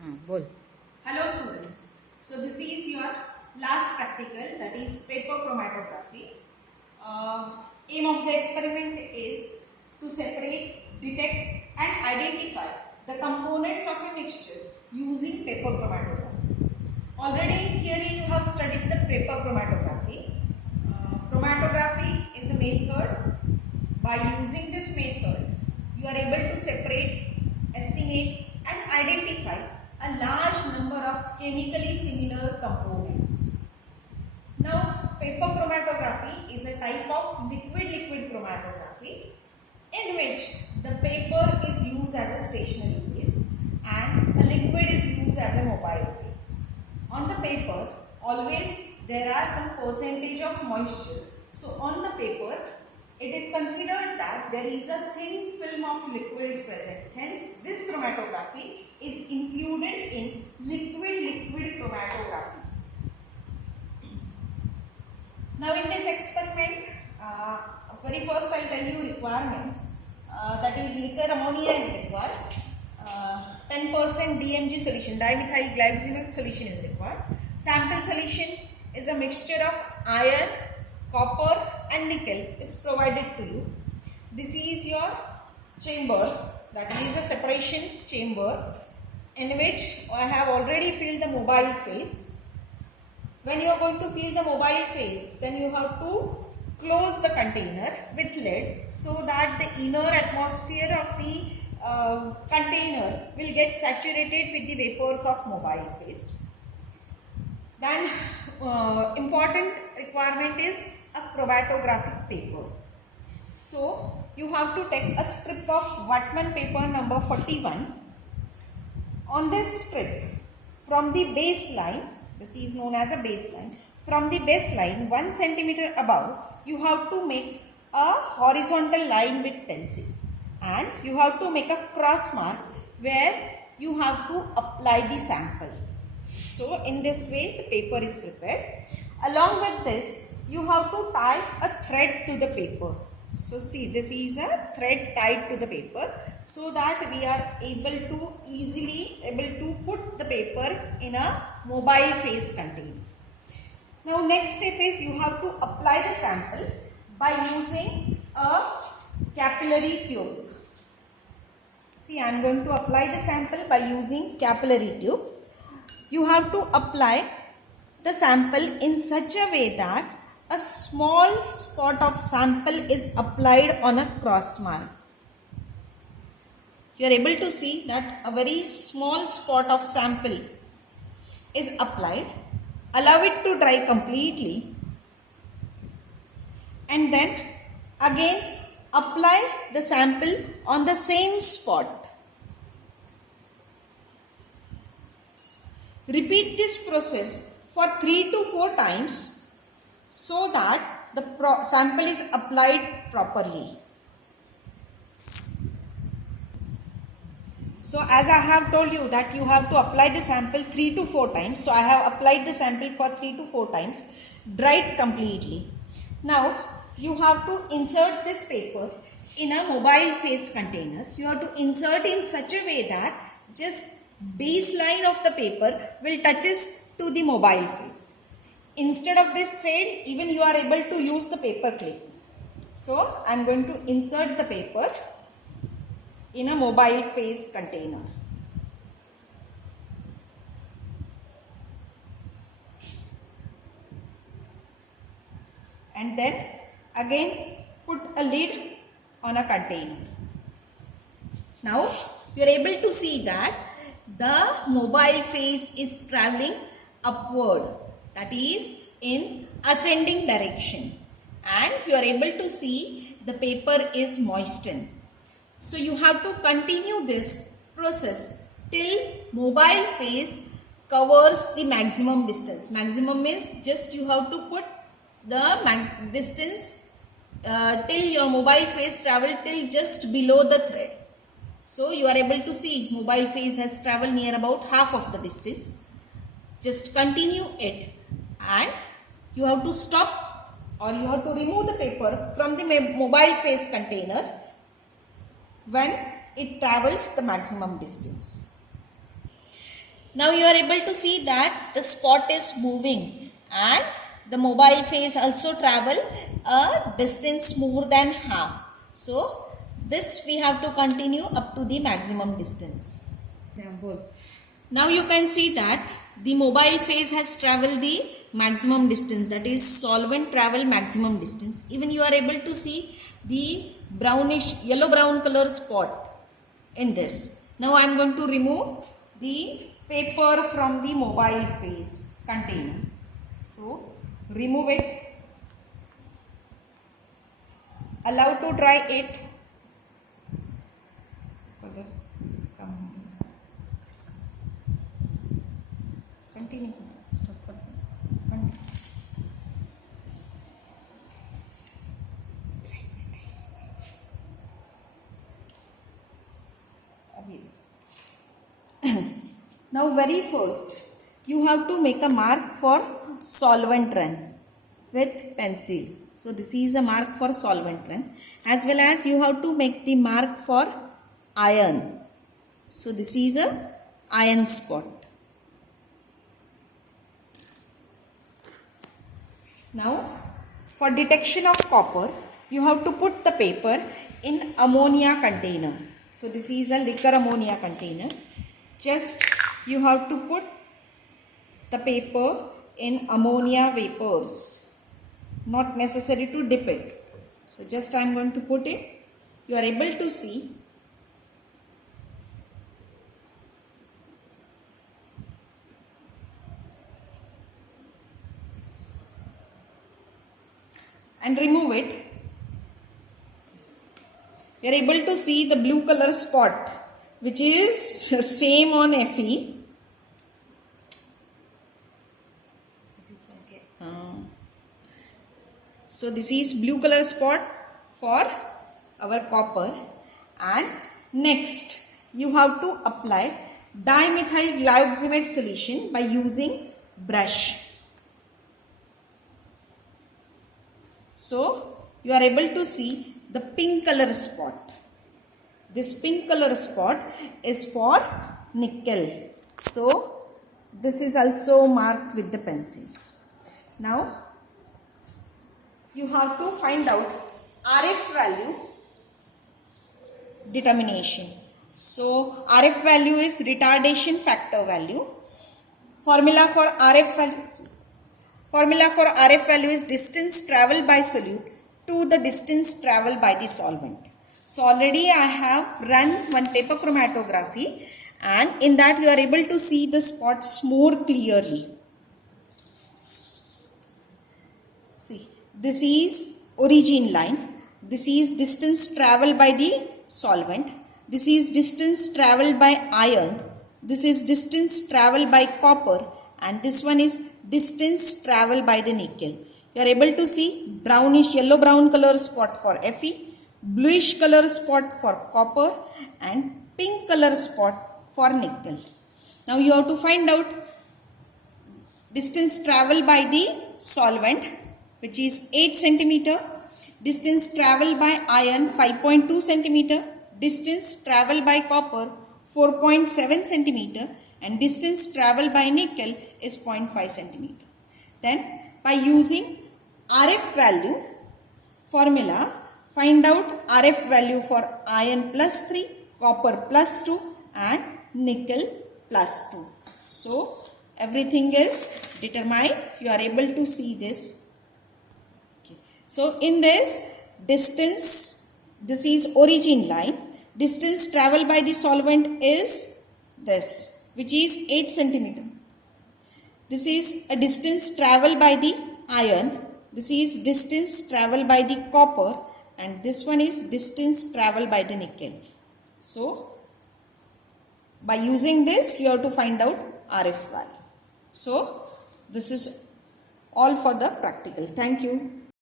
बोल. Hello students. So this is your last practical, that is paper chromatography. Aim of the experiment is to separate, detect and identify the components of a mixture using paper chromatography. Already in theory you have studied the paper chromatography. Chromatography is a method. By using this method you are able to separate, estimate and identify a large number of chemically similar components. Now, paper chromatography is a type of liquid-liquid chromatography in which the paper is used as a stationary phase and a liquid is used as a mobile phase. On the paper, always there are some percentage of moisture. So, on the paper, it is considered that there is a thin film of liquid is present. Hence, this chromatography is included in liquid-liquid chromatography. Now, in this experiment, very first I will tell you requirements. That is, liquor ammonia is required. 10% DMG solution, dimethyl glycosamine solution is required. Sample solution is a mixture of iron, copper and nickel is provided to you. This is your chamber, that is a separation chamber in which I have already filled the mobile phase. When you are going to fill the mobile phase, then you have to close the container with lid so that the inner atmosphere of the container will get saturated with the vapors of mobile phase. Then important requirement is a chromatographic paper. So you have to take a strip of Whatman paper number 41. On this strip, from the baseline, this is known as a baseline, from the baseline 1 centimeter above, you have to make a horizontal line with pencil and you have to make a cross mark where you have to apply the sample. So in this way the paper is prepared. Along with this, you have to tie a thread to the paper. So see, this is a thread tied to the paper so that we are easily able to put the paper in a mobile phase container. Now next step is you have to apply the sample by using a capillary tube. See, I am going to apply the sample by using capillary tube. You have to apply the sample in such a way that a small spot of sample is applied on a cross mark. You are able to see that a very small spot of sample is applied. Allow it to dry completely and then again apply the sample on the same spot. Repeat this process for 3 to 4 times so that the sample is applied properly. So as I have told you that you have to apply the sample 3 to 4 times. So I have applied the sample for 3 to 4 times, dried completely. Now you have to insert this paper in a mobile phase container. You have to insert in such a way that just baseline of the paper will touches to the mobile phase. Instead of this thread, even you are able to use the paper clip. So I am going to insert the paper in a mobile phase container. And then again put a lid on a container. Now you are able to see that the mobile phase is traveling upward, that is in ascending direction, and you are able to see the paper is moistened. So you have to continue this process till mobile phase covers the maximum distance. Maximum means just you have to put the distance till your mobile phase travel till just below the thread. So you are able to see mobile phase has traveled near about half of the distance. Just continue it and you have to stop or you have to remove the paper from the mobile phase container when it travels the maximum distance. Now you are able to see that the spot is moving and the mobile phase also travel a distance more than half. So this we have to continue up to the maximum distance. Now you can see that the mobile phase has traveled the maximum distance, that is solvent travel maximum distance. Even you are able to see the brownish yellow brown color spot in this. Now I am going to remove the paper from the mobile phase container. So remove it, allow to dry it. Continue. Stop. Continue. Now very first you have to make a mark for solvent run with pencil. So this is a mark for solvent run, as well as you have to make the mark for iron. So this is a iron spot. Now for detection of copper, you have to put the paper in ammonia container. So this is a liquor ammonia container. Just you have to put the paper in ammonia vapors. Not necessary to dip it. So just I am going to put it. You are able to see. And remove it. You are able to see the blue color spot, which is same on Fe. So this is blue color spot for our copper. And next you have to apply dimethyl glyoximate solution by using brush. So you are able to see the pink color spot. This pink color spot is for nickel. So this is also marked with the pencil. Now you have to find out RF value determination. So RF value is retardation factor value. Formula for RF value is distance travelled by solute to the distance travelled by the solvent. So already I have run one paper chromatography, and in that you are able to see the spots more clearly. See, this is origin line. This is distance travelled by the solvent. This is distance travelled by iron. This is distance travelled by copper, and this one is distance travelled by the nickel. You are able to see brownish yellow brown color spot for Fe, bluish color spot for copper, and pink color spot for nickel. Now you have to find out distance travelled by the solvent, which is 8 centimeter, distance travelled by iron 5.2 centimeter, distance travelled by copper 4.7 centimeter, and distance travelled by nickel is 0.5 centimeter. Then by using RF value formula, find out RF value for iron plus 3, copper plus 2, and nickel plus 2. So everything is determined. You are able to see this. Okay. So in this distance, this is origin line. Distance travelled by the solvent is this, which is 8 centimeter. This is a distance travelled by the iron. This is distance travelled by the copper, and this one is distance travelled by the nickel. So by using this, you have to find out RF value. So this is all for the practical. Thank you.